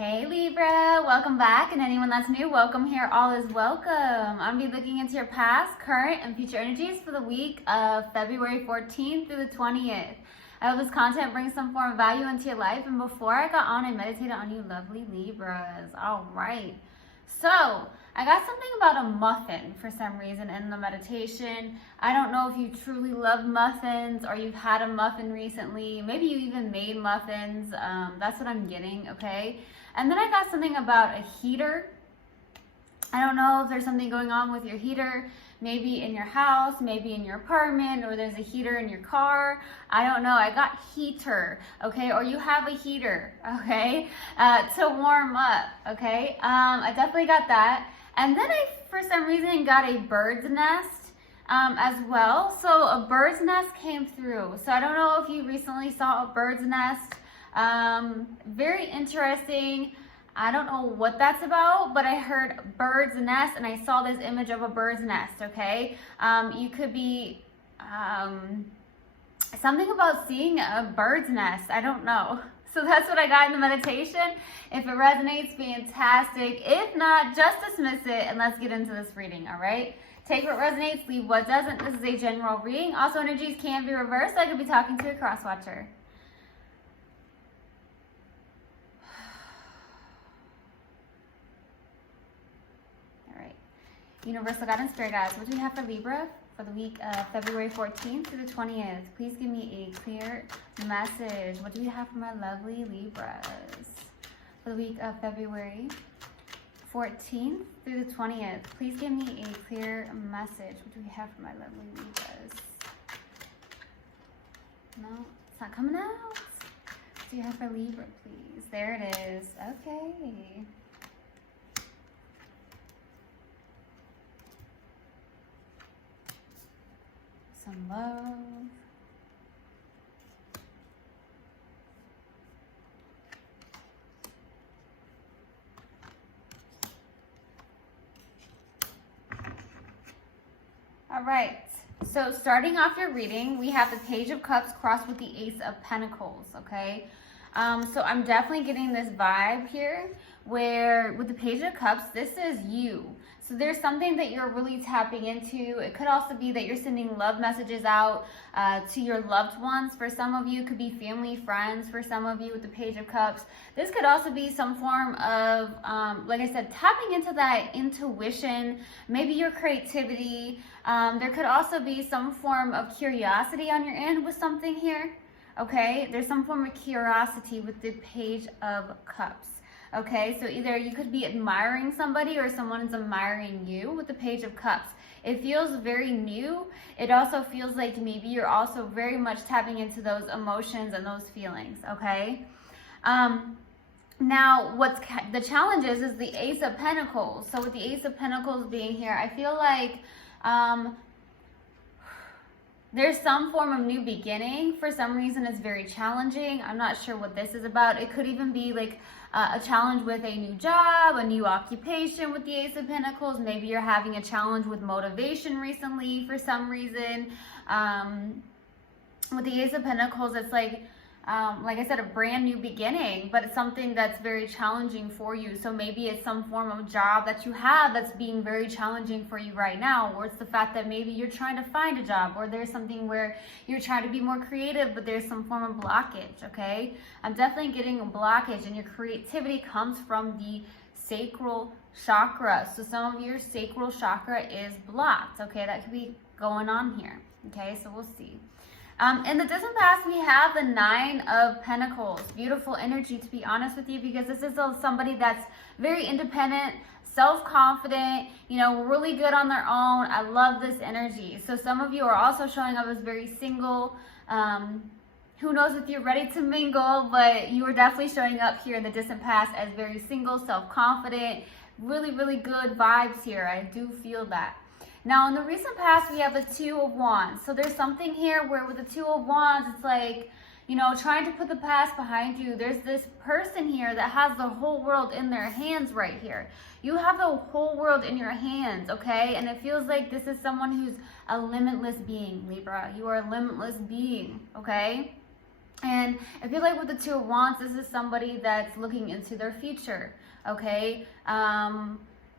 Hey Libra, welcome back, and anyone that's new, welcome here. All is welcome. I'm going to be looking into your past, current, and future energies for the week of February 14th through the 20th. I hope this content brings some form of value into your life, and before I got on, I meditated on you lovely Libras. All right. So, I got something about a muffin for some reason in the meditation. I don't know if you truly love muffins or you've had a muffin recently. Maybe you even made muffins. That's what I'm getting, okay? And then I got something about a heater. I don't know if there's something going on with your heater, maybe in your house, maybe in your apartment, or there's a heater in your car. I don't know. I got heater, okay? Or you have a heater, okay? To warm up, okay? I definitely got that. And then I, for some reason, got a bird's nest as well. So a bird's nest came through. So I don't know if you recently saw a bird's nest. Very interesting. I don't know what that's about, but I heard bird's nest and I saw this image of a bird's nest, okay? You could be something about seeing a bird's nest. I don't know. So that's what I got in the meditation. If it resonates, fantastic. If not, just dismiss it and let's get into this reading, all right? Take what resonates, leave what doesn't. This is a general reading. Also, energies can be reversed. I could be talking to a cross-watcher. Universal God and Spirit Guides, what do we have for Libra for the week of February 14th through the 20th? Please give me a clear message. What do we have for my lovely Libras for the week of February 14th through the 20th? Please give me a clear message. What do we have for my lovely Libras? No, it's not coming out. What do you have for Libra, please? There it is. Okay. Some love. All right, so starting off your reading, we have the Page of Cups crossed with the Ace of Pentacles, okay? So I'm definitely getting this vibe here where with the Page of Cups, this is you. So there's something that you're really tapping into. It could also be that you're sending love messages out to your loved ones. For some of you, it could be family, friends. For some of you with the Page of Cups, this could also be some form of, like I said, tapping into that intuition, maybe your creativity. There could also be some form of curiosity on your end with something here. Okay, there's some form of curiosity with the Page of Cups. Okay, so either you could be admiring somebody or someone is admiring you with the Page of Cups. It feels very new. It also feels like maybe you're also very much tapping into those emotions and those feelings, okay? Now, what's the challenge is the Ace of Pentacles. So with the Ace of Pentacles being here, I feel like there's some form of new beginning. For some reason, it's very challenging. I'm not sure what this is about. It could even be like a challenge with a new job, a new occupation with the Ace of Pentacles. Maybe you're having a challenge with motivation recently for some reason. With the Ace of Pentacles, it's like I said, a brand new beginning, but it's something that's very challenging for you. So maybe it's some form of job that you have that's being very challenging for you right now, or it's the fact that maybe you're trying to find a job, or there's something where you're trying to be more creative, but there's some form of blockage, okay? I'm definitely getting a blockage, and your creativity comes from the sacral chakra. So some of your sacral chakra is blocked, okay? That could be going on here, okay? So we'll see. In the distant past, we have the Nine of Pentacles. Beautiful energy, to be honest with you, because this is somebody that's very independent, self-confident, you know, really good on their own. I love this energy. So some of you are also showing up as very single. Who knows if you're ready to mingle, but you are definitely showing up here in the distant past as very single, self-confident, really, really good vibes here. I do feel that. Now, in the recent past, we have the Two of Wands. So there's something here where with the Two of Wands, it's like, you know, trying to put the past behind you. There's this person here that has the whole world in their hands right here. You have the whole world in your hands, okay? And it feels like this is someone who's a limitless being, Libra. You are a limitless being, okay? And I feel like with the Two of Wands, this is somebody that's looking into their future, okay?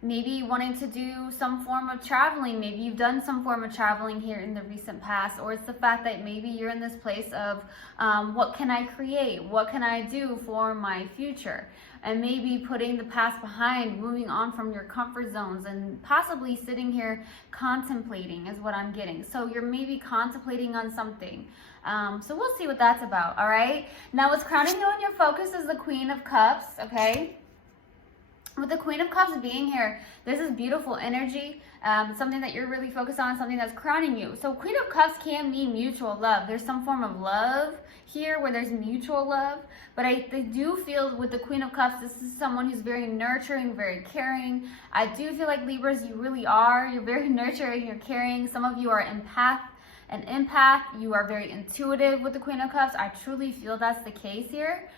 Maybe wanting to do some form of traveling. Maybe you've done some form of traveling here in the recent past, or it's the fact that maybe you're in this place of what can I create? What can I do for my future? And maybe putting the past behind, moving on from your comfort zones, and possibly sitting here contemplating is what I'm getting. So you're maybe contemplating on something. So we'll see what that's about, all right? Now what's crowning you in your focus is the Queen of Cups, okay? With the Queen of Cups being here, this is beautiful energy, something that you're really focused on, something that's crowning you. So Queen of Cups can mean mutual love. There's some form of love here where there's mutual love, but I do feel with the Queen of Cups, this is someone who's very nurturing, very caring. I do feel like Libras, you really are. You're very nurturing, you're caring. Some of you are an empath. You are very intuitive with the Queen of Cups. I truly feel that's the case here.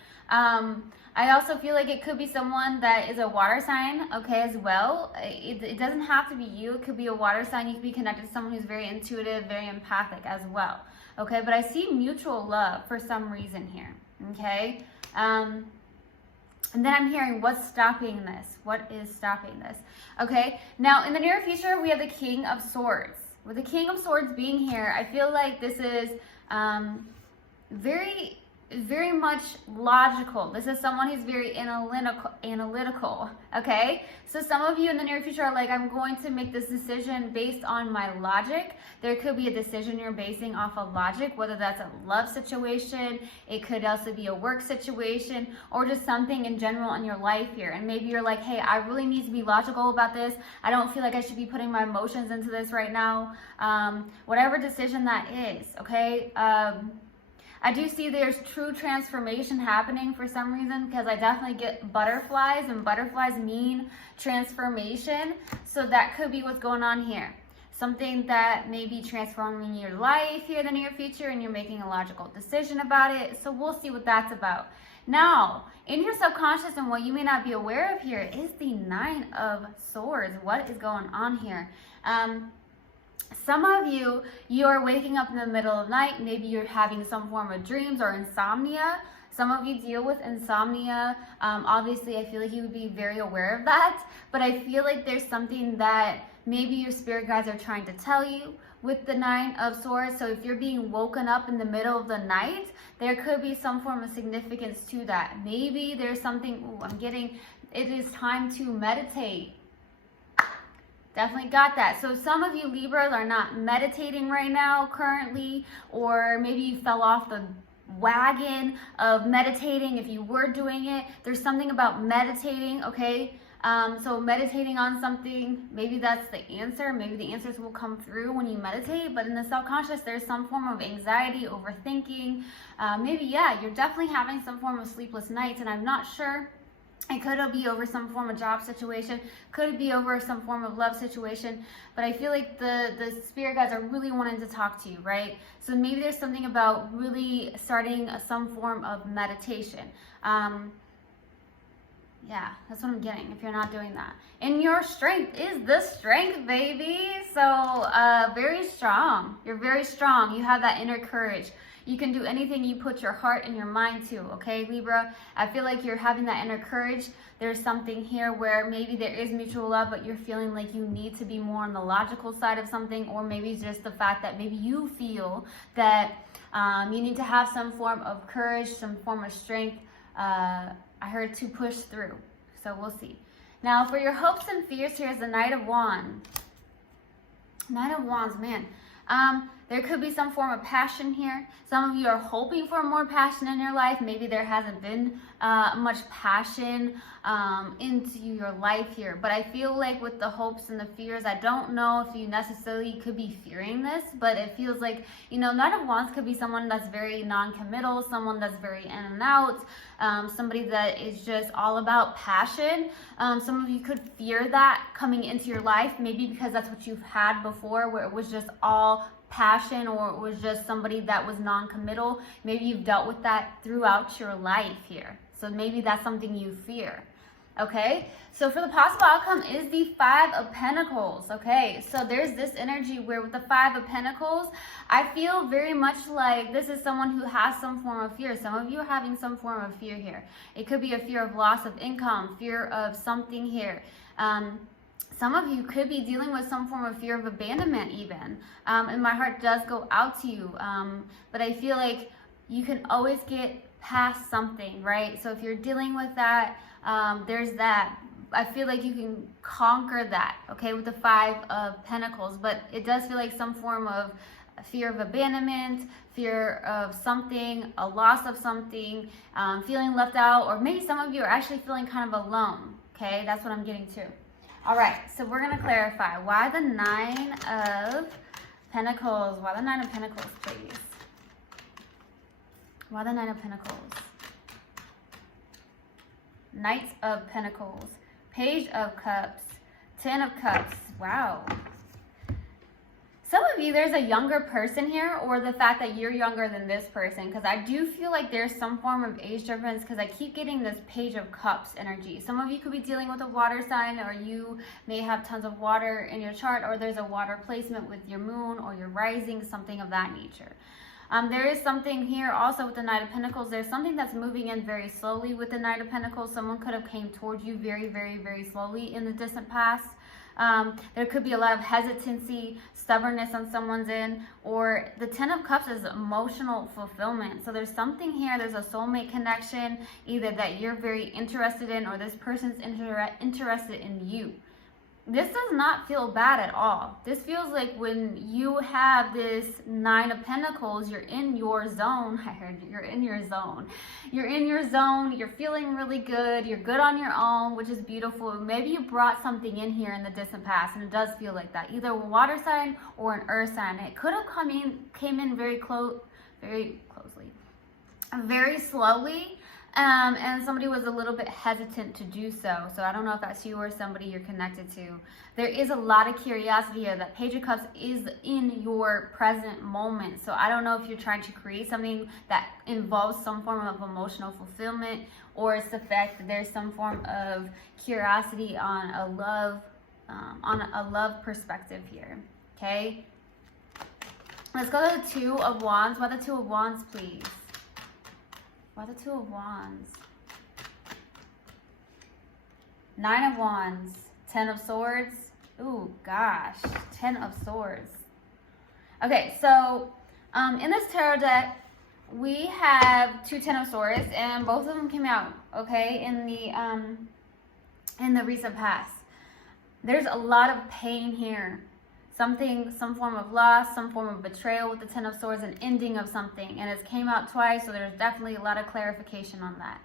I also feel like it could be someone that is a water sign, okay, as well. It doesn't have to be you. It could be a water sign. You could be connected to someone who's very intuitive, very empathic as well, okay? But I see mutual love for some reason here, okay? And then I'm hearing, what's stopping this? What is stopping this? Okay, now in the near future, we have the King of Swords. With the King of Swords being here, I feel like this is very much logical. This is someone who's very analytical, okay? So some of you in the near future are like, I'm going to make this decision based on my logic. There could be a decision you're basing off of logic, whether that's a love situation, it could also be a work situation, or just something in general in your life here. And maybe you're like, hey, I really need to be logical about this. I don't feel like I should be putting my emotions into this right now. Whatever decision that is, okay? I do see there's true transformation happening for some reason, because I definitely get butterflies, and butterflies mean transformation. So that could be what's going on here. Something that may be transforming your life here in the near future, and you're making a logical decision about it. So we'll see what that's about. Now, in your subconscious, and what you may not be aware of here, is the Nine of Swords. What is going on here? Some of you are waking up in the middle of the night. Maybe you're having some form of dreams or insomnia. Some of you deal with insomnia. Obviously, I feel like you would be very aware of that. But I feel like there's something that maybe your spirit guides are trying to tell you with the Nine of Swords. So if you're being woken up in the middle of the night, there could be some form of significance to that. Maybe there's something, I'm getting, it is time to meditate. Definitely got that. So some of you Libras are not meditating right now currently, or maybe you fell off the wagon of meditating. If you were doing it, there's something about meditating, okay? So meditating on something, maybe that's the answer. Maybe the answers will come through when you meditate, but in the subconscious, there's some form of anxiety, overthinking. Maybe, yeah, you're definitely having some form of sleepless nights, and I'm not sure. It could be over some form of job situation, could be over some form of love situation, but I feel like the spirit guides are really wanting to talk to you, right? So maybe there's something about really starting some form of meditation. Yeah, that's what I'm getting if you're not doing that. And your strength is the strength, baby. So very strong. You're very strong. You have that inner courage. You can do anything you put your heart and your mind to, okay, Libra? I feel like you're having that inner courage. There's something here where maybe there is mutual love, but you're feeling like you need to be more on the logical side of something, or maybe it's just the fact that maybe you feel that you need to have some form of courage, some form of strength. I heard to push through, so we'll see. Now, for your hopes and fears, here's the Knight of Wands. Knight of Wands, man. There could be some form of passion here. Some of you are hoping for more passion in your life. Maybe there hasn't been much passion into your life here. But I feel like with the hopes and the fears, I don't know if you necessarily could be fearing this, but it feels like, you know, Knight of Wands could be someone that's very non-committal, someone that's very in and out, somebody that is just all about passion. Some of you could fear that coming into your life, maybe because that's what you've had before, where it was just all passion, or it was just somebody that was non-committal. Maybe you've dealt with that throughout your life here. So maybe that's something you fear. Okay, so for the possible outcome is the Five of Pentacles. Okay, so there's this energy where with the Five of Pentacles, I feel very much like this is someone who has some form of fear. Some of you are having some form of fear here. It could be a fear of loss of income, fear of something here. Some of you could be dealing with some form of fear of abandonment even. And my heart does go out to you. But I feel like you can always get past something, right? So if you're dealing with that, there's that. I feel like you can conquer that, okay, with the Five of Pentacles. But it does feel like some form of fear of abandonment, fear of something, a loss of something, feeling left out, or maybe some of you are actually feeling kind of alone, okay? That's what I'm getting to. All right, so we're going to clarify. Why the Nine of Pentacles? Why the Nine of Pentacles, please? Why the Nine of Pentacles? Knight of Pentacles, Page of Cups, Ten of Cups. Wow. Some of you, there's a younger person here, or the fact that you're younger than this person, because I do feel like there's some form of age difference, because I keep getting this Page of Cups energy. Some of you could be dealing with a water sign, or you may have tons of water in your chart, or there's a water placement with your moon or your rising, something of that nature. There is something here also with the Knight of Pentacles. There's something that's moving in very slowly with the Knight of Pentacles. Someone could have came towards you very, very, very slowly in the distant past. There could be a lot of hesitancy, stubbornness on someone's end, or the Ten of Cups is emotional fulfillment. So there's something here, there's a soulmate connection, either that you're very interested in, or this person's interested in you. This does not feel bad at all. This feels like when you have this Nine of Pentacles, you're in your zone. I heard you, you're in your zone. You're in your zone, you're feeling really good, you're good on your own, which is beautiful. Maybe you brought something in here in the distant past, and it does feel like that. Either a water sign or an earth sign. It could have came in very closely, very slowly. And somebody was a little bit hesitant to do so. So I don't know if that's you or somebody you're connected to. There is a lot of curiosity here. That Page of Cups is in your present moment. So I don't know if you're trying to create something that involves some form of emotional fulfillment, or it's the fact that there's some form of curiosity on a love perspective here. Okay. Let's go to the Two of Wands. Why the Two of Wands, please? Why the Two of Wands? Nine of Wands. Ten of Swords. Ooh, gosh. Ten of Swords. Okay, so in this tarot deck, we have two Ten of Swords, and both of them came out, okay, in the recent past. There's a lot of pain here. Some form of loss, some form of betrayal with the Ten of Swords, an ending of something. And it's came out twice, so there's definitely a lot of clarification on that.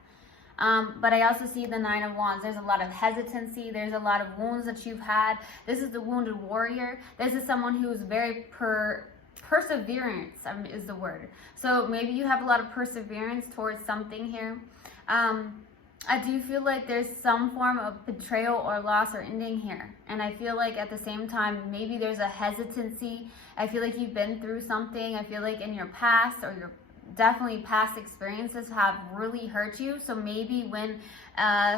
But I also see the Nine of Wands. There's a lot of hesitancy. There's a lot of wounds that you've had. This is the wounded warrior. This is someone who's very perseverance is the word. So maybe you have a lot of perseverance towards something here. I do feel like there's some form of betrayal or loss or ending here. And I feel like at the same time, maybe there's a hesitancy. I feel like you've been through something. I feel like in your past, or your definitely past experiences have really hurt you. So maybe when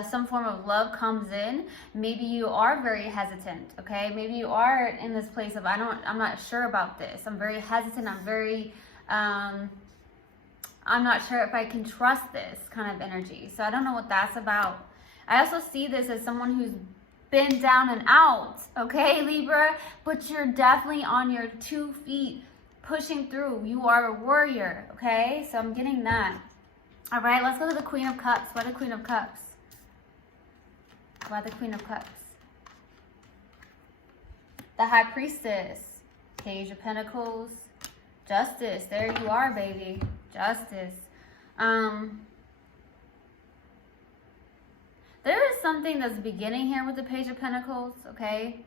some form of love comes in, maybe you are very hesitant, okay? Maybe you are in this place of, I'm not sure about this. I'm very hesitant. I'm not sure if I can trust this kind of energy. So I don't know what that's about. I also see this as someone who's been down and out, okay, Libra? But you're definitely on your 2 feet, pushing through. You are a warrior, okay? So I'm getting that. All right, let's go to the Queen of Cups. Why the Queen of Cups? Why the Queen of Cups? The High Priestess, Page of Pentacles, Justice. There you are, baby. Justice. There is something that's beginning here with the Page of Pentacles, okay?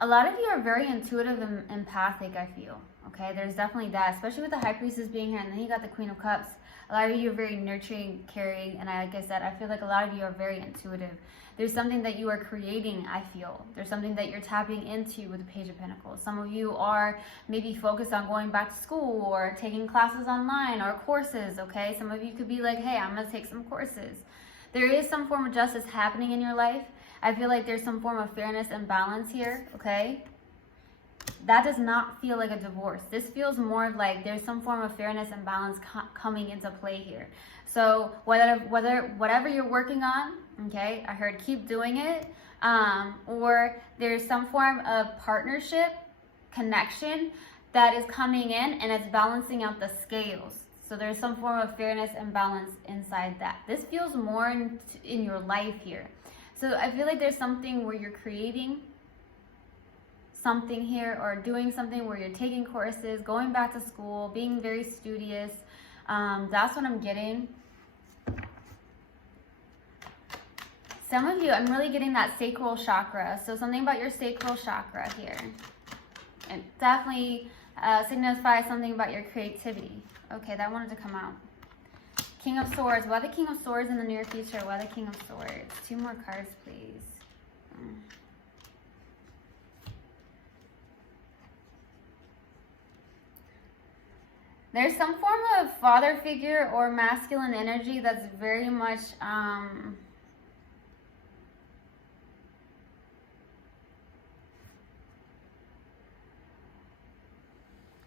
A lot of you are very intuitive and empathic, I feel, okay? There's definitely that, especially with the High Priestess being here, and then you got the Queen of Cups. A lot of you are very nurturing, caring, and like I said, I feel like a lot of you are very intuitive. There's something that you are creating, I feel. There's something that you're tapping into with the Page of Pentacles. Some of you are maybe focused on going back to school or taking classes online or courses, okay? Some of you could be like, hey, I'm going to take some courses. There is some form of justice happening in your life. I feel like there's some form of fairness and balance here, okay? That does not feel like a divorce. This feels more like there's some form of fairness and balance coming into play here. So whatever you're working on, okay, I heard keep doing it, or there's some form of partnership, connection that is coming in and it's balancing out the scales. So there's some form of fairness and balance inside that. This feels more in your life here. So I feel like there's something where you're creating something here or doing something where you're taking courses, going back to school, being very studious. That's what I'm getting. Some of you, I'm really getting that sacral chakra. So something about your sacral chakra here. It definitely signifies something about your creativity. Okay, that wanted to come out. King of Swords. Why the King of Swords in the near future? Why the King of Swords? 2 more cards, please. There's some form of father figure or masculine energy that's very much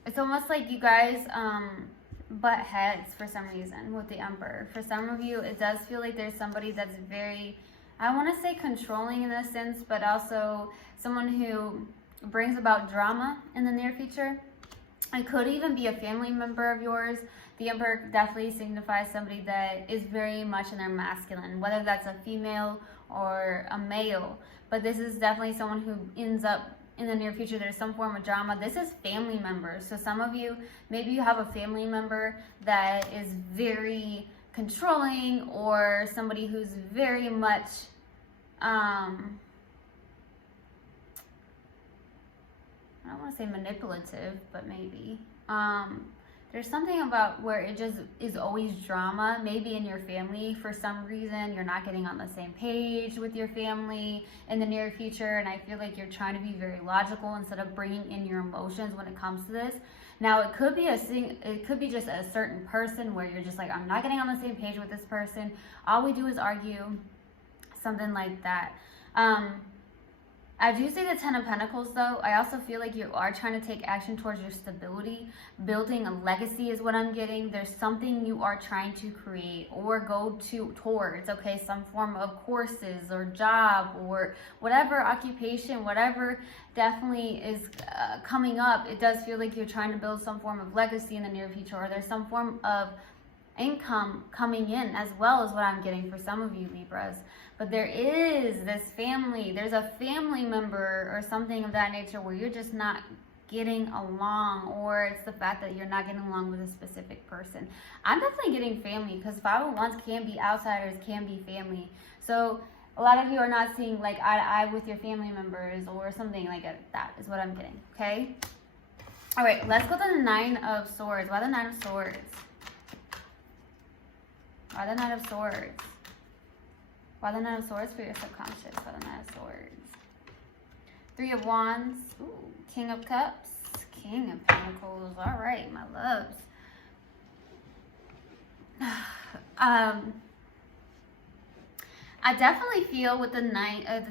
it's almost like you guys butt heads for some reason with the Emperor. For some of you, it does feel like there's somebody that's very, I want to say controlling in a sense, but also someone who brings about drama in the near future. It could even be a family member of yours. The Emperor definitely signifies somebody that is very much in their masculine, whether that's a female or a male. But this is definitely someone who ends up in the near future, there's some form of drama. This is family members. So some of you, maybe you have a family member that is very controlling or somebody who's very much, I don't want to say manipulative, but maybe. There's something about where it just is always drama, maybe in your family. For some reason, you're not getting on the same page with your family in the near future, and I feel like you're trying to be very logical instead of bringing in your emotions when it comes to this. Now, it could be just a certain person where you're just like, I'm not getting on the same page with this person. All we do is argue, something like that. I do see the 10 of Pentacles though. I also feel like you are trying to take action towards your stability. Building a legacy is what I'm getting. There's something you are trying to create or go towards, okay? Some form of courses or job or whatever occupation, whatever definitely is coming up. It does feel like you're trying to build some form of legacy in the near future, or there's some form of income coming in as well, is what I'm getting for some of you Libras. But there is this family, there's a family member or something of that nature where you're just not getting along, or it's the fact that you're not getting along with a specific person. I'm definitely getting family, because 5 of Wands can be outsiders, can be family. So a lot of you are not seeing like eye to eye with your family members or something like that is what I'm getting, okay? All right, let's go to the 9 of Swords. Why the 9 of Swords? Why the 9 of Swords? Why the 9 of Swords for your subconscious? Why the 9 of Swords? 3 of Wands. Ooh, King of Cups. King of Pentacles. All right, my loves. I definitely feel with the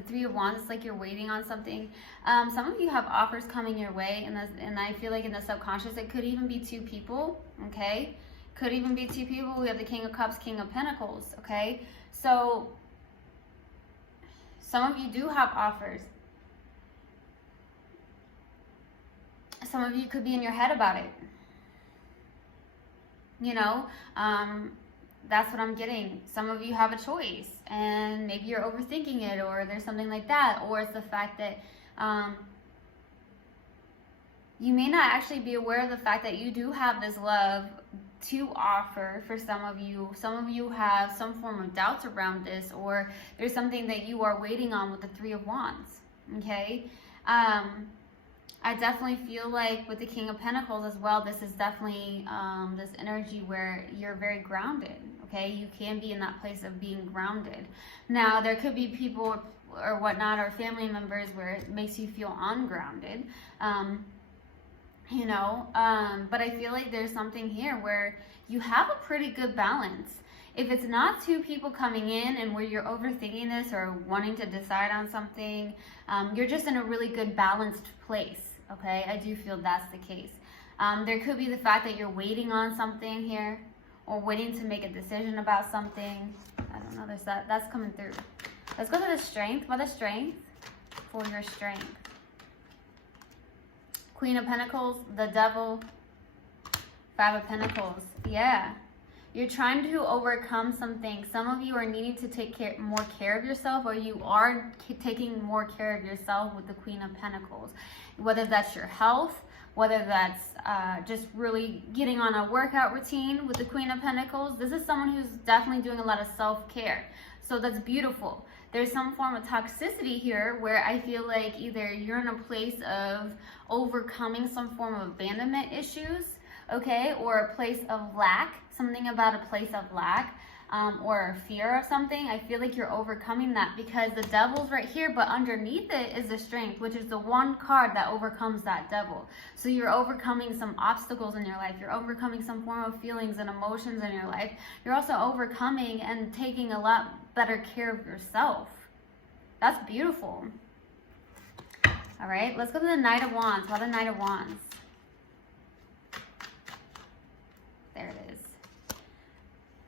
3 of Wands, it's like you're waiting on something. Some of you have offers coming your way, and I feel like in the subconscious, it could even be 2 people, okay? Could even be 2 people. We have the King of Cups, King of Pentacles, okay? So some of you do have offers. Some of you could be in your head about it. You know, that's what I'm getting. Some of you have a choice, and maybe you're overthinking it, or there's something like that, or it's the fact that you may not actually be aware of the fact that you do have this love to offer for some of you. Some of you have some form of doubts around this, or there's something that you are waiting on with the 3 of Wands, okay? I definitely feel like with the King of Pentacles as well, this is definitely this energy where you're very grounded, okay? You can be in that place of being grounded. Now, there could be people or whatnot, or family members, where it makes you feel ungrounded, you know, but I feel like there's something here where you have a pretty good balance. If it's not two people coming in and where you're overthinking this or wanting to decide on something, you're just in a really good balanced place, okay? I do feel that's the case. There could be the fact that you're waiting on something here, or waiting to make a decision about something. I don't know, there's that's coming through. Let's go to the strength. What is strength? For your strength. Queen of Pentacles, the Devil, Five of Pentacles. Yeah. You're trying to overcome something. Some of you are needing to take more care of yourself, or you are taking more care of yourself with the Queen of Pentacles. Whether that's your health, whether that's just really getting on a workout routine with the Queen of Pentacles. This is someone who's definitely doing a lot of self-care. So that's beautiful. There's some form of toxicity here where I feel like either you're in a place of overcoming some form of abandonment issues, okay, or a place of lack, something about a place of lack, or fear of something. I feel like you're overcoming that because the Devil's right here, but underneath it is the Strength, which is the one card that overcomes that Devil. So you're overcoming some obstacles in your life. You're overcoming some form of feelings and emotions in your life. You're also overcoming and taking a lot better care of yourself. That's beautiful. All right, let's go to the Knight of Wands. What a Knight of Wands. There it is.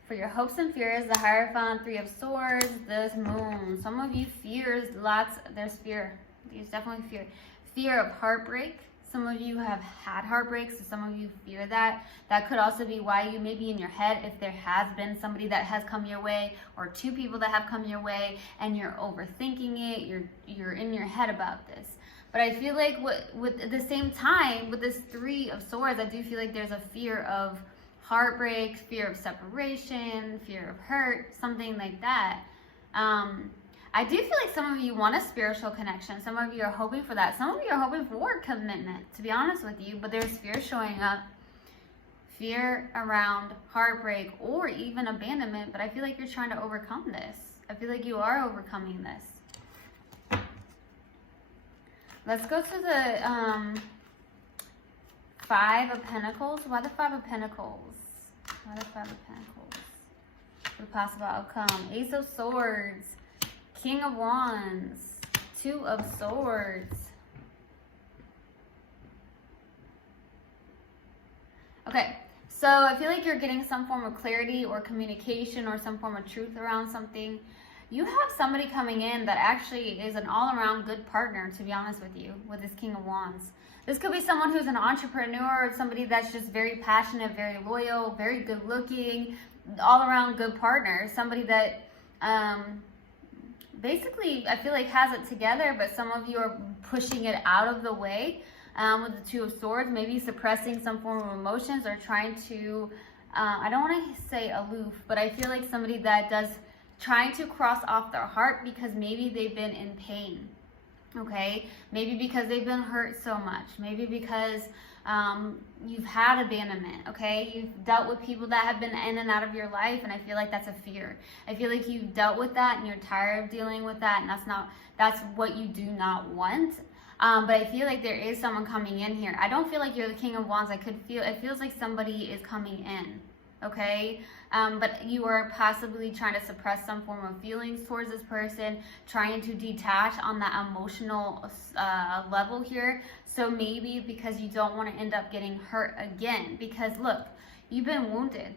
For your hopes and fears, the Hierophant, Three of Swords, this Moon. Some of you fears lots. There's fear. There's definitely fear. Fear of heartbreak. Some of you have had heartbreaks, so some of you fear that. That could also be why you may be in your head if there has been somebody that has come your way, or two people that have come your way, and you're overthinking it. You're in your head about this. But I feel like with at the same time, with this Three of Swords, I do feel like there's a fear of heartbreak, fear of separation, fear of hurt, something like that. I do feel like some of you want a spiritual connection. Some of you are hoping for that. Some of you are hoping for commitment, to be honest with you, but there's fear showing up. Fear around heartbreak or even abandonment, but I feel like you're trying to overcome this. I feel like you are overcoming this. Let's go to the Five of Pentacles. Why the Five of Pentacles? Why the Five of Pentacles? The possible outcome. Ace of Swords. King of Wands. Two of Swords. Okay, so I feel like you're getting some form of clarity or communication or some form of truth around something. You have somebody coming in that actually is an all-around good partner, to be honest with you, with this King of Wands. This could be someone who's an entrepreneur, somebody that's just very passionate, very loyal, very good-looking, all-around good partner. Somebody that basically, I feel like has it together, but some of you are pushing it out of the way with the Two of Swords, maybe suppressing some form of emotions or trying to, I don't want to say aloof, but I feel like somebody that does trying to cross off their heart because maybe they've been in pain. Okay, maybe because they've been hurt so much, maybe because you've had abandonment, okay? You've dealt with people that have been in and out of your life, and I feel like that's a fear. I feel like you've dealt with that and you're tired of dealing with that, and that's what you do not want. But I feel like there is someone coming in here. I don't feel like you're the King of Wands. It feels like somebody is coming in, okay? But you are possibly trying to suppress some form of feelings towards this person, trying to detach on that emotional level here. So maybe because you don't want to end up getting hurt again. Because look, you've been wounded.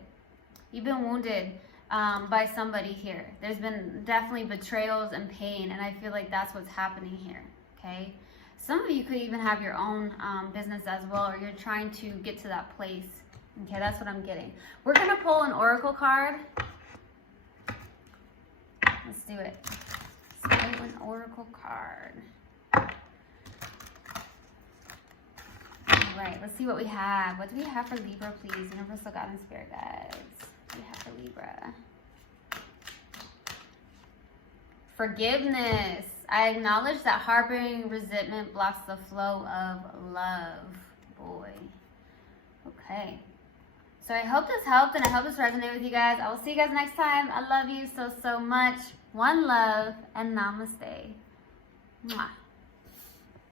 You've been wounded by somebody here. There's been definitely betrayals and pain, and I feel like that's what's happening here, okay? Some of you could even have your own business as well, or you're trying to get to that place. Okay, that's what I'm getting. We're going to pull an oracle card. Let's do it. Let's pull an oracle card. All right, let's see what we have. What do we have for Libra, please? Universal God and Spirit Guides. What do we have for Libra? Forgiveness. I acknowledge that harboring resentment blocks the flow of love. Boy. Okay. So I hope this helped and I hope this resonated with you guys. I will see you guys next time. I love you so, so much. One love and namaste. Mwah.